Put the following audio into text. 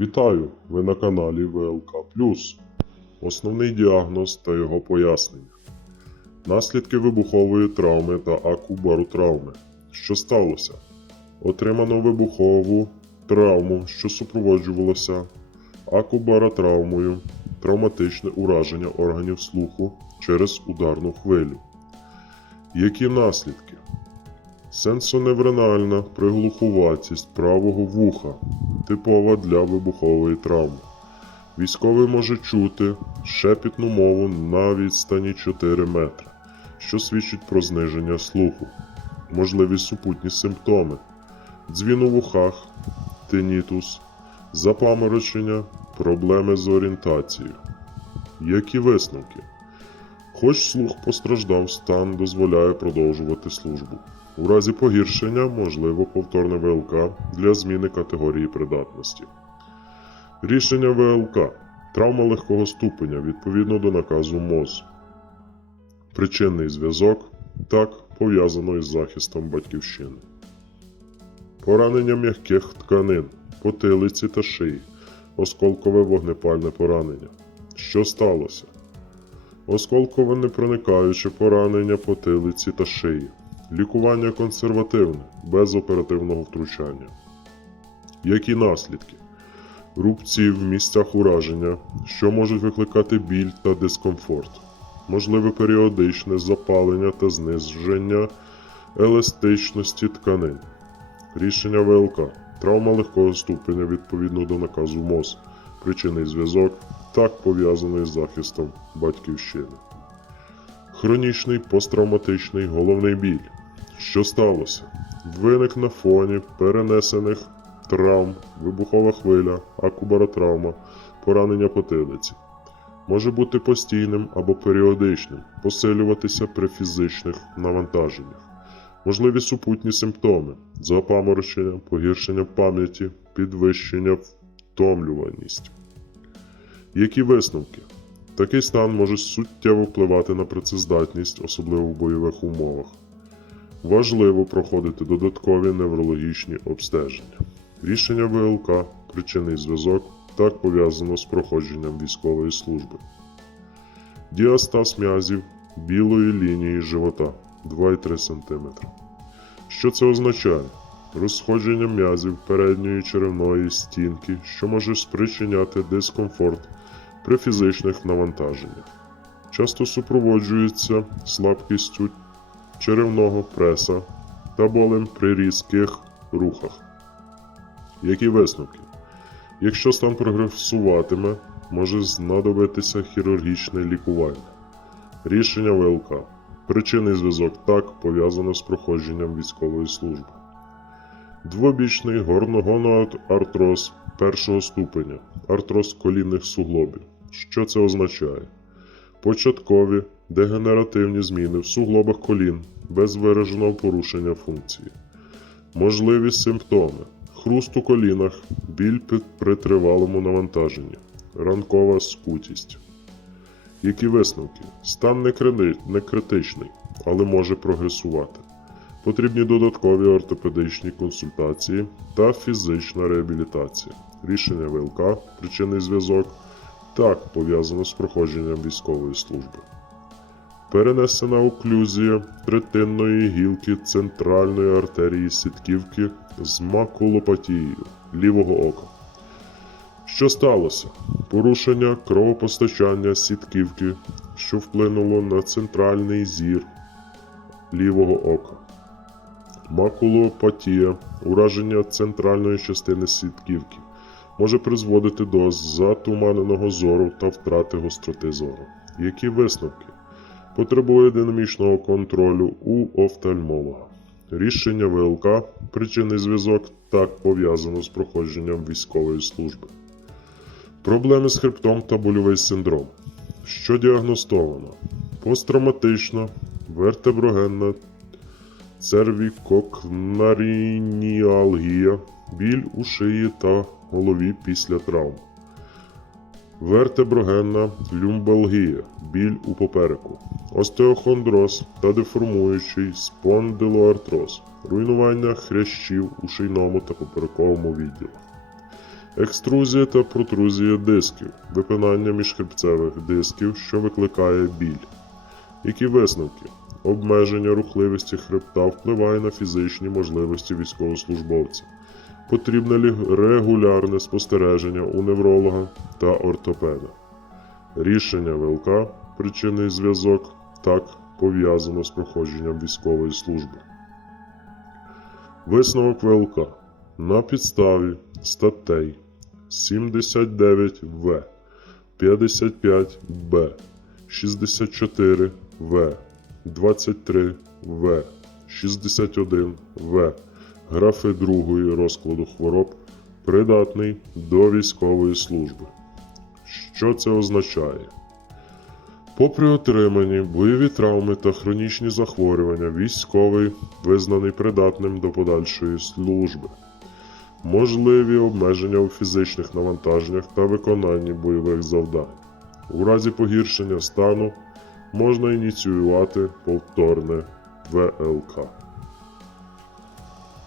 Вітаю! Ви на каналі ВЛК Основний діагноз та його пояснення. Наслідки вибухової травми та акубаротравми. Що сталося? Отримано вибухову травму, що супроводжувалася акубаротравмою, травматичне ураження органів слуху через ударну хвилю. Які наслідки? Сенсоневрональна приглухуватість правого вуха, типова для вибухової травми. Військовий може чути шепітну мову на відстані 4 метри, що свідчить про зниження слуху, можливі супутні симптоми, дзвін у вухах, тинітус, запаморочення, проблеми з орієнтацією. Які висновки? Хоч слух постраждав, стан дозволяє продовжувати службу. У разі погіршення можливо повторне ВЛК для зміни категорії придатності. Рішення ВЛК. Травма легкого ступеня відповідно до наказу МОЗ. Причинний зв'язок так пов'язано із захистом батьківщини. Поранення м'яких тканин, потилиці та шиї. Осколкове вогнепальне поранення. Що сталося? Осколкове непроникаюче поранення потилиці та шиї. Лікування консервативне, без оперативного втручання. Які наслідки? Рубці в місцях ураження, що можуть викликати біль та дискомфорт, можливе періодичне запалення та зниження еластичності тканин. Рішення ВЛК. Травма легкого ступеня відповідно до наказу МОЗ. Причинний зв'язок так пов'язаний з захистом батьківщини. Хронічний посттравматичний головний біль. Що сталося? Виник на фоні перенесених травм, вибухова хвиля, акубаротравма, поранення потилиці. Може бути постійним або періодичним, посилюватися при фізичних навантаженнях. Можливі супутні симптоми, запаморочення, погіршення пам'яті, підвищення втомлюваність. Які висновки? Такий стан може суттєво впливати на працездатність, особливо в бойових умовах. Важливо проходити додаткові неврологічні обстеження. Рішення ВЛК, причинний зв'язок так пов'язано з проходженням військової служби. Діастаз м'язів білої лінії живота 2,3 см. Що це означає? Розходження м'язів передньої черевної стінки, що може спричиняти дискомфорт при фізичних навантаженнях. Часто супроводжується слабкістю черевного преса та болем при різких рухах. Які висновки? Якщо стан прогресуватиме, може знадобитися хірургічне лікування. Рішення ВЛК. Причинний зв'язок так пов'язано з проходженням військової служби. Двобічний горногоноартроз першого ступеня, артроз колінних суглобів. Що це означає? Початкові дегенеративні зміни в суглобах колін без вираженого порушення функції. Можливі симптоми: хруст у колінах, біль при тривалому навантаженні, ранкова скутість. Які висновки? Стан не, критичний, але може прогресувати. Потрібні додаткові ортопедичні консультації та фізична реабілітація. Рішення ВЛК, причинний зв'язок так пов'язано з проходженням військової служби. Перенесена оклюзія третинної гілки центральної артерії сітківки з макулопатією лівого ока. Що сталося? Порушення кровопостачання сітківки, що вплинуло на центральний зір лівого ока. Макулопатія, ураження центральної частини сітківки, може призводити до затуманеного зору та втрати гостроти зору. Які висновки? Потребує динамічного контролю у офтальмолога. Рішення ВЛК, причинний зв'язок так пов'язано з проходженням військової служби. Проблеми з хребтом та больовий синдром. Що діагностовано? Посттравматична, вертеброгенна цервікокнарініалгія, біль у шиї та голові після травм. Вертеброгенна люмбалгія, біль у попереку, остеохондроз та деформуючий спондилоартроз, руйнування хрящів у шийному та поперековому відділах. Екструзія та протрузія дисків, випинання міжхребцевих дисків, що викликає біль. Які висновки? Обмеження рухливості хребта впливає на фізичні можливості військовослужбовця. Потрібне регулярне спостереження у невролога та ортопеда. Рішення ВЛК, причинний зв'язок, так пов'язано з проходженням військової служби. Висновок ВЛК на підставі статей 79В, 55Б, 64В, 23В, 61В, графи другої розкладу хвороб придатний до військової служби. Що це означає? Попри отримані бойові травми та хронічні захворювання, військовий визнаний придатним до подальшої служби. Можливі обмеження у фізичних навантаженнях та виконанні бойових завдань. У разі погіршення стану можна ініціювати повторне ВЛК.